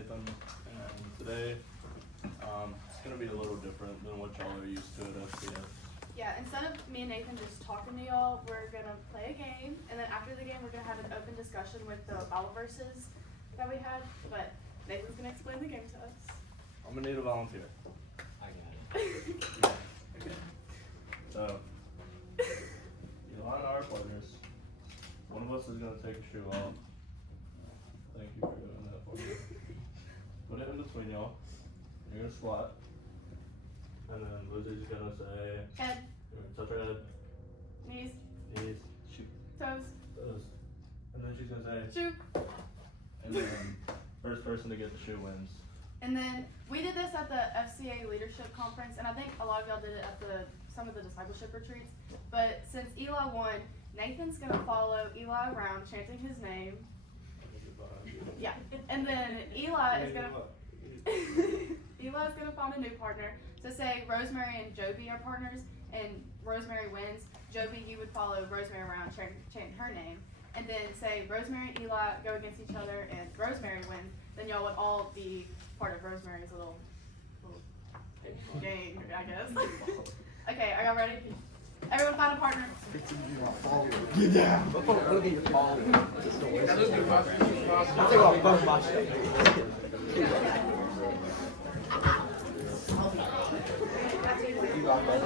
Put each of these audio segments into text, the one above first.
Nathan, and today it's going to be a little different than what y'all are used to at FCS. Yeah, instead of me and Nathan just talking to y'all, we're going to play a game, and then after the game we're going to have an open discussion with the Bible verses that we had, but Nathan's going to explain the game to us. I'm going to need a volunteer. I got it. Okay. So, Eli and I are partners. One of us is going to take a shoe off. Thank you for doing that for me. Put it in between y'all. You're going to squat. And then Lizzie's going to say... Head. You're going to touch her head. Knees. Knees. Shoot. Toes. Toes. And then she's going to say... Shoe. And then first person to get the shoe wins. And then we did this at the FCA Leadership Conference, and I think a lot of y'all did it at some of the discipleship retreats. But since Eli won, Nathan's going to follow Eli around, chanting his name. Yeah. And then Eli is going to find a new partner. So say Rosemary and Joby are partners, and Rosemary wins. Joby, you would follow Rosemary around, chanting her name. And then say Rosemary and Eli go against each other, and Rosemary wins. Then y'all would all be part of Rosemary's little gang, I guess. Okay, are y'all ready? Everyone find a partner. Get down. Look at your follower. I'll take off both my shit. You got that.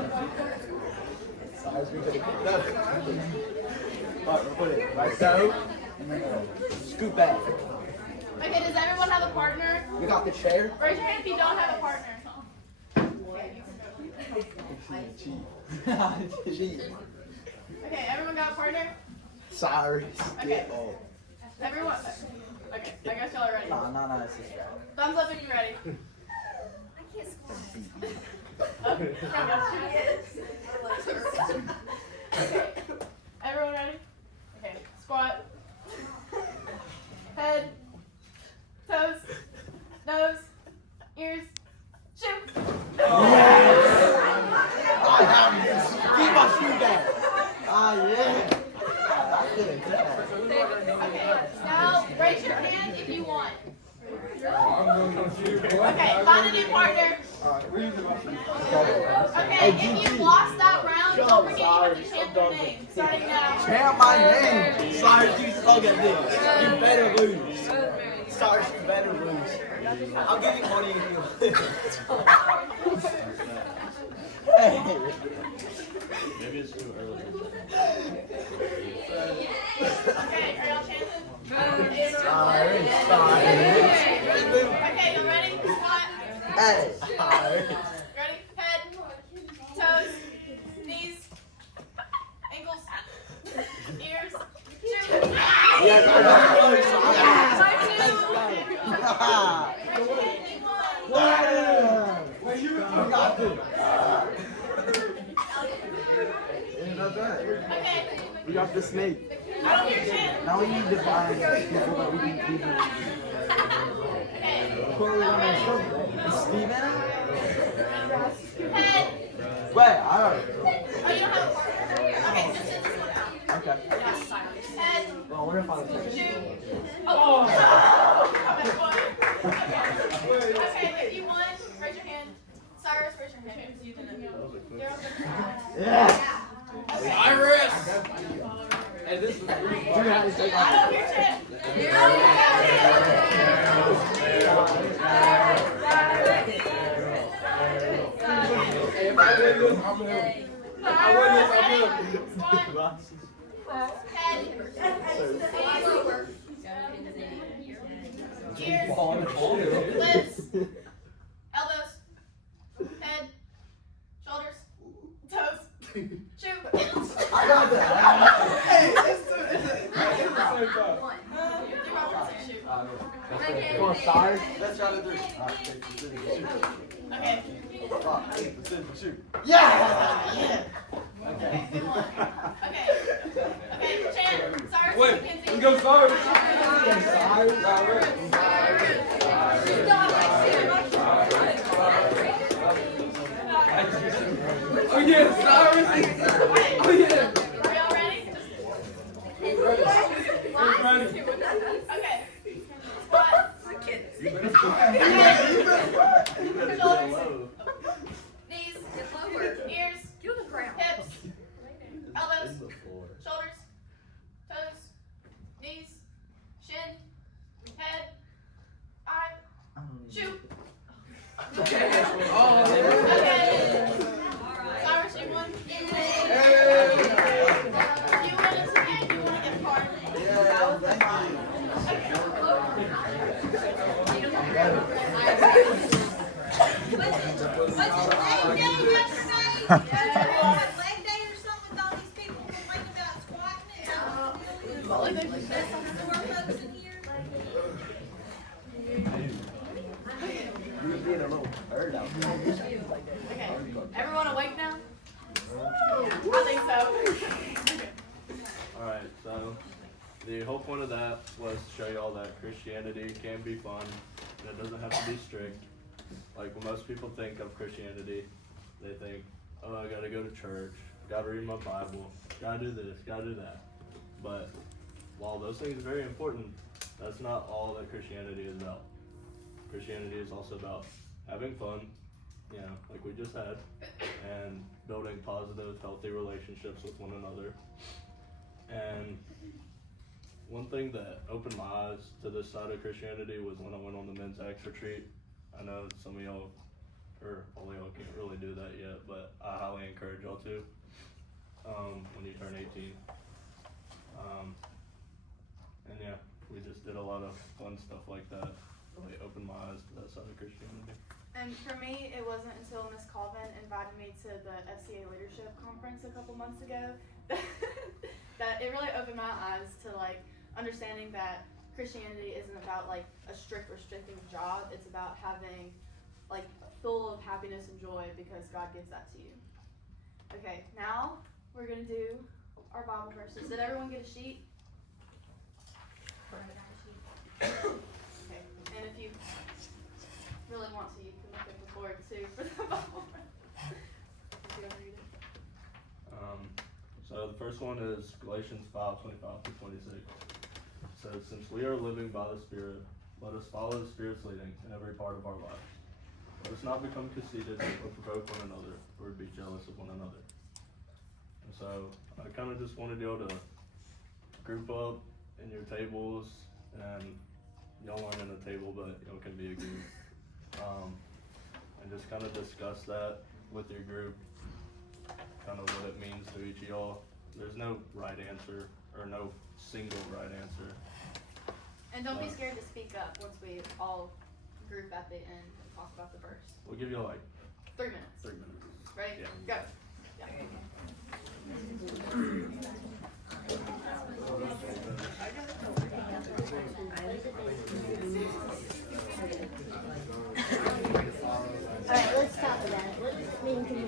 Alright, we'll put it right so. And then scoop back. Okay, does everyone have a partner? We got the chair. Raise your hand if you don't have a partner. Cheat. Okay, everyone got a partner? Sorry. Okay. Everyone. Okay, I guess y'all are ready. No, it's just right. Thumbs up if you're ready. I can't squat. Okay. Everyone ready? Okay. Squat. Head. Toes. Nose. Ears. Shoot. Yes! I have this. Keep my shoe back. Ah, yeah. I did it. Okay. Now raise your hand if you want. Okay, find a new partner. Okay, if you lost that round, don't forget you have to chant their name. Starting now. Chant my name. Sorry, Jesus, look at this. You better lose. Sorry, you better lose. I'll give you money if you lose. Hey. Maybe it's too early. Okay, are y'all chanting? Sorry. Okay, you ready? Squat. Hey. Sorry. Ready? Head, toes, knees, ankles, ears, shoot. Yes, I got it. You got this. Okay. We got the snake. I don't hear chant. Now we need to find people that we can keep. Okay. Put it on our show. Is Steve in it? Head. Wait, I don't. Oh, you don't have a partner? Okay, just sit this one out. Okay. Yeah. Head. Well, I wonder if I can. Shoot. Oh. Okay, if you want, raise your hand. Cyrus, raise your hand. You didn't. You're up there. Yeah. Cyrus! Hey, this is I don't hear chant. You don't Hey, if I win this, I'm gonna. If I win this, I'm gonna. Head. Ears. Lips. Elbows. Head. Shoulders. Toes. Shoot. I got that. Hey, Shoot. for Cyrus, let's try to do it. Okay. Yeah. Okay. Okay, Chan, Cyrus, Wait, Mackenzie. we go Cyrus. Oh yeah, Cyrus. Oh yeah. Are y'all ready? Ready. Okay. Squat. Shoulders. Knees. Get lower. Ears. Feel the ground. Hips. Elbows. In the floor. Shoulders. Toes. Knees. Shin. Head. Eye. Shoe. Okay. Cyrus, you won. You win it again. You want to get part. What's his leg day yesterday? Leg day or something with all these people complaining about squatting and four folks in here. You're being a little bird out there. Okay. Everyone awake now? I think so. Alright, so the whole point of that was to show y'all that Christianity can be fun and it doesn't have to be strict. Like when most people think of Christianity, they think, oh, I gotta go to church, gotta read my Bible, gotta do this, gotta do that. But while those things are very important, that's not all that Christianity is about. Christianity is also about having fun, you know, like we just had, and building positive, healthy relationships with one another. And one thing that opened my eyes to this side of Christianity was when I went on the men's Acts retreat. I know some of y'all, or all of y'all can't really do that yet, but I highly encourage y'all to, when you turn 18. And yeah, we just did a lot of fun stuff like that. Really opened my eyes to that side of Christianity. And for me, it wasn't until Miss Colvin invited me to the FCA Leadership Conference a couple months ago that it really opened my eyes to like understanding that Christianity isn't about like a strict restricting job. It's about having like full of happiness and joy because God gives that to you. Okay, now we're gonna do our Bible verses. Did everyone get a sheet? Okay, and if you really want to, you can look at the board too for the Bible verse. If you wanna read it. So the first one is Galatians 5:25-26. It says, since we are living by the Spirit, let us follow the Spirit's leading in every part of our lives. Let us not become conceited or provoke one another or be jealous of one another. And so I kind of just wanted y'all to group up in your tables, and y'all aren't in a table, but y'all can be a group. And just kind of discuss that with your group, kind of what it means to each of y'all. There's no right answer or no single right answer. And don't be scared to speak up once we all group at the end and talk about the verse. We'll give you like 3 minutes. 3 minutes. Ready? Yeah. Go. Yeah. Alright, let's talk about it. What does it mean to me?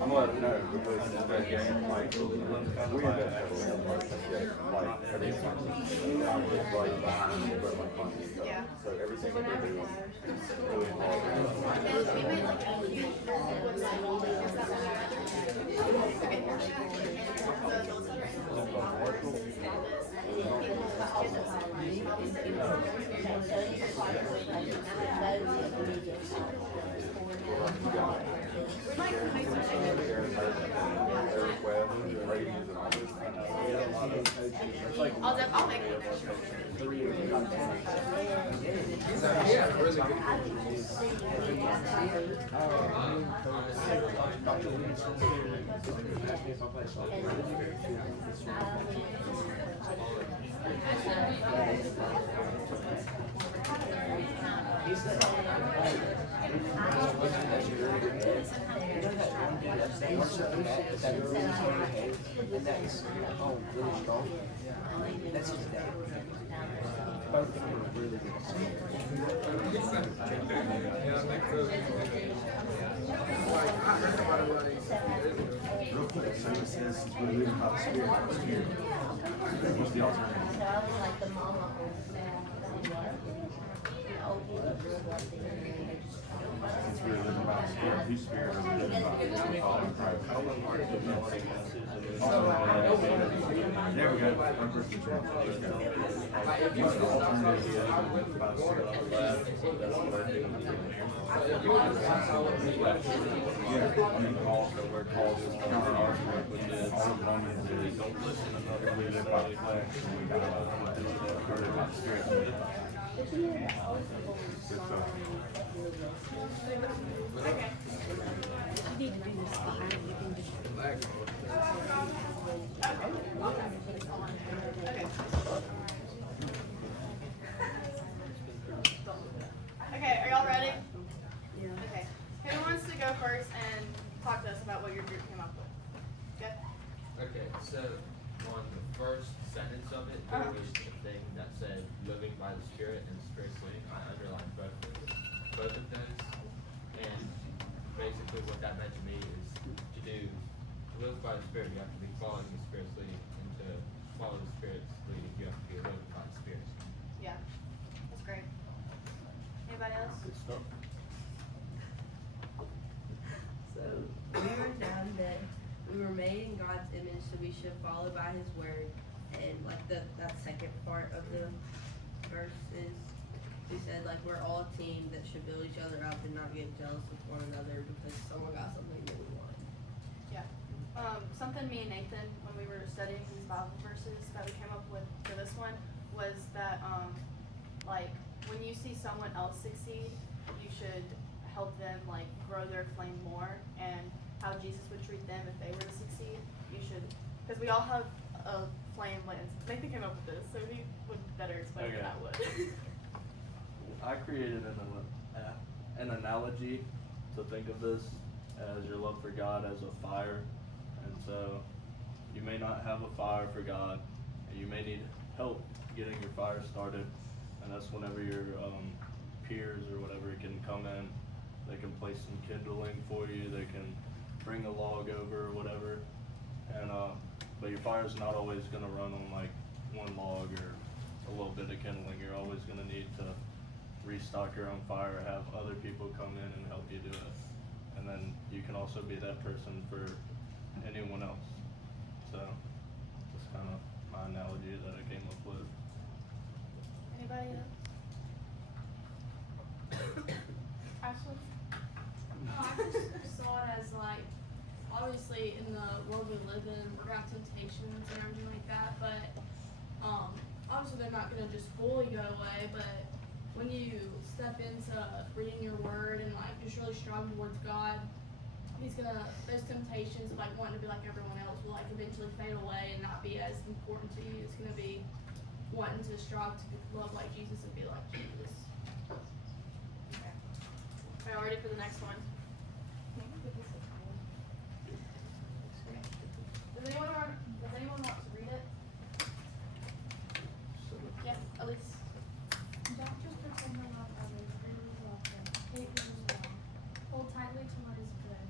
I'm gonna let them know because that game, like, we have been like everything, like behind where my funds go. Yeah. So everything that they're doing is really involved. And we made like a huge I'll make one next year. Yeah, really good. that worship and that early in your head, and that's really strong. That's his dad. Both of them are really good. Real quick, so it says since we're living by the Spirit, what's the alternative? Like the mama Since we're living by the Spirit, whose Spirit are we living by? We follow Christ. There we go. One person church. What's the alternative? By the Spirit. Yeah, I mean, Paul, the word Paul is counter argument, which is all of Romans is don't listen to another. We live by the flesh, and we got to live by the Spirit. Good stuff. Okay. Okay, are y'all ready? Yeah. Okay. Who wants to go first and talk to us about what your group came up with? Good. Okay, so on the first sentence of it, there was a thing that said living by the Spirit and Spirit living. I underlined both of those. And basically what that meant to me is to live by the Spirit, you have to be following the Spirit's leading. And to follow the Spirit's leading, you have to be living by the Spirit. Yeah. That's great. Anybody else? Good stuff. So we wrote down that we were made in God's image, so we should follow by His word. And like that second part of the verse is, we said like we're all a team that should build each other up and not get jealous of one another because someone got something that we want. Yeah. Something me and Nathan, when we were studying these Bible verses that we came up with for this one, was that like when you see someone else succeed, you should help them like grow their flame more, and how Jesus would treat them if they were to succeed. You should, because we all have a flame lens. Nathan came up with this, so he would better explain it than I would. I created an analogy to think of this as your love for God as a fire. And so you may not have a fire for God, and you may need help getting your fire started. And that's whenever your peers or whatever can come in. They can place some kindling for you. They can bring a log over or whatever. And but your fire's not always going to run on like one log or a little bit of kindling. You're always going to need to restock your own fire, have other people come in and help you do it. And then you can also be that person for anyone else. So that's kind of my analogy that I came up with. Anybody else? Ashley? I just saw it as like, obviously in the world we live in, we're gonna have temptations and everything like that, but obviously they're not gonna just fully go away, but when you step into reading your word and like just really striving towards God, those temptations of like wanting to be like everyone else will like eventually fade away and not be as important to you. It's gonna be wanting to strive to love like Jesus and be like Jesus. Okay. Are y'all ready for the next one? Does anyone want to read it? Yeah, Elise. Don't just pretend to love others, really love them. Hate what is wrong. Hold tightly to what is good.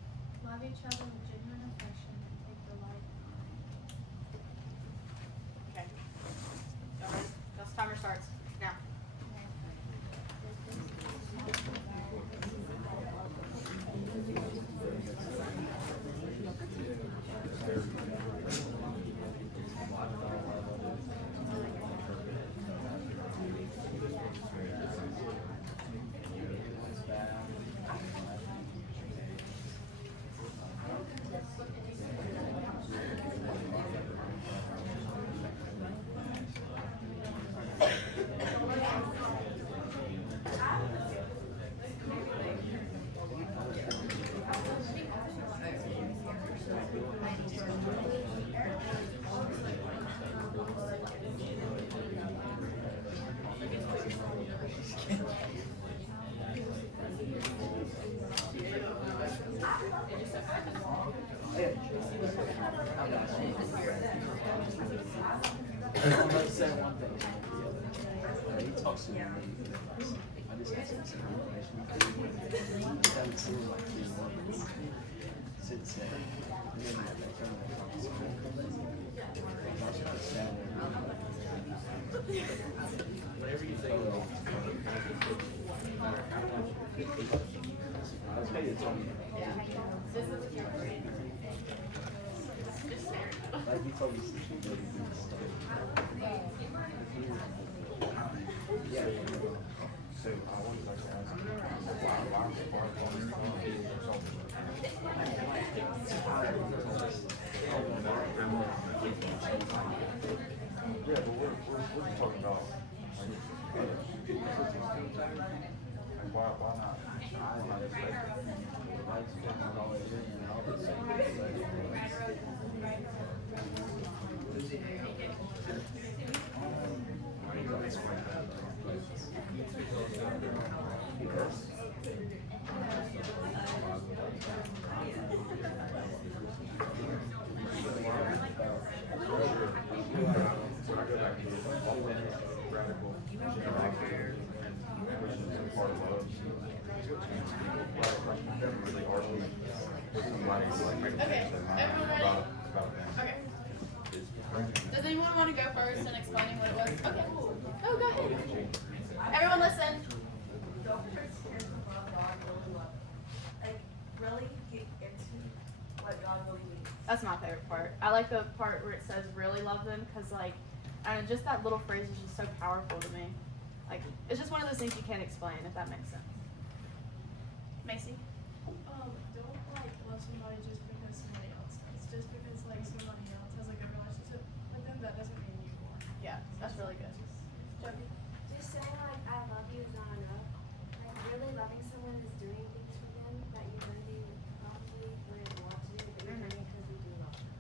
Love each other with genuine affection and take delight in honoring. Okay. Y'all ready? This timer starts now. I'm about to say one thing. He talks to me. I just asked him some information. He doesn't seem like he's one of these. Since and then I got turned Whenever you say no matter how much I'll tell you, it's on me. Like he told me some really good stuff. Yeah. So I wanted to ask, why was it part of your phone or something? Yeah, but we're talking about like why not? Okay, everyone ready? Okay. Does anyone want to go first in explaining what it was? Okay. Oh, go ahead. Everyone listen. Like, really get into what God really means. That's my favorite part. I like the part where it says really love them because, like, and just that little phrase is just so powerful to me. Like, it's just one of those things you can't explain, if that makes sense. Macy? Don't like love somebody just because somebody else does. Just because like somebody else has like a relationship with them, that doesn't mean you are. Yeah, that's really good. Jody? Just saying like I love you is not enough. Like really loving someone is doing things for them that you really probably wouldn't want to do, but you're doing it because you do love them.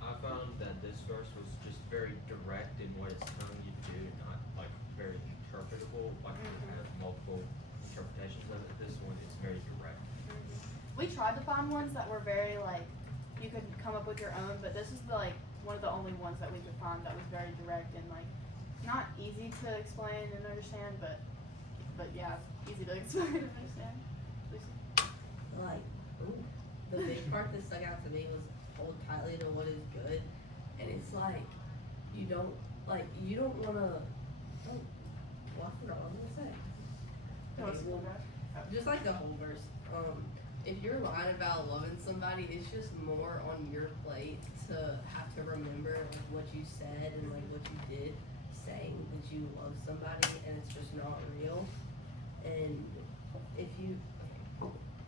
I found that this verse was just very direct in what it's telling you to do, not like very interpretable, like you can have multiple interpretations of it. This one is very direct. We tried to find ones that were very, like, you could come up with your own, but this is the, like, one of the only ones that we could find that was very direct and, like, not easy to explain and understand, but yeah, easy to explain and understand. Lucy? Like, the big part that stuck out to me was hold tightly to what is good, and it's like you don't wanna. Oh, well, I forgot what I was gonna say. That was cool, bro. Just like the whole verse. If you're lying about loving somebody, it's just more on your plate to have to remember like what you said and like what you did, saying that you love somebody, and it's just not real. And if you,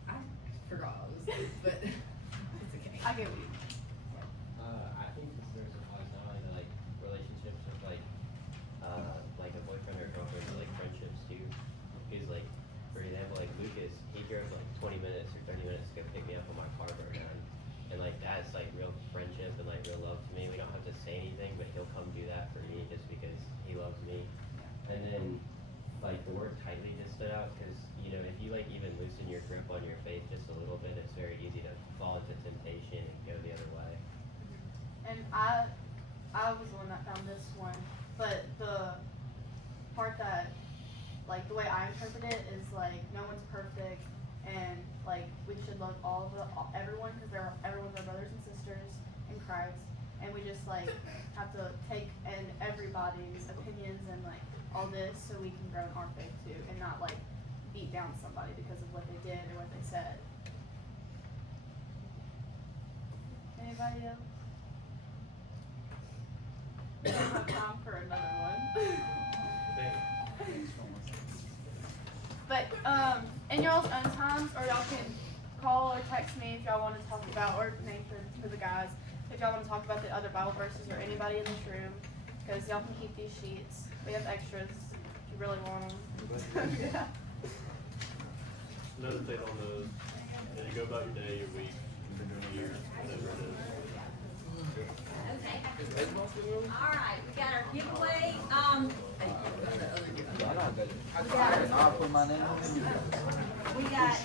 I forgot what I was saying, but it's okay. I get what you mean. I think this verse applies not only to like relationships with like a boyfriend or girlfriend, but like friendships too. Because like, for example, like Lucas, he drove like 20 minutes or 30 minutes to go pick me up when my car broke down. And like that's like real friendship and like real love to me. We don't have to say anything, but he'll come do that for me just because he loves me. And then like the word tightly just stood out because, you know, if you like even loosen your grip on your faith just a little bit, it's very easy to fall into temptation and go the other way. And I was the one that found this one, but the part that, like, the way I interpret it is, like, no one's perfect, and, like, we should love everyone, because everyone's our brothers and sisters in Christ, and we just, like, have to take in everybody's opinions and, like, all this so we can grow in our faith, too, and not, like, beat down somebody because of what they did or what they said. Anybody else? We don't have time for another one. But in y'all's own times, or y'all can call or text me if y'all want to talk about, or Nathan for the guys, if y'all want to talk about the other Bible verses or anybody in this room, because y'all can keep these sheets. We have extras if you really want them. Yeah. Meditate on those, and you go about your day, your week, your year, whatever it is. Alright, we got our giveaway, I'll put my name on it. we got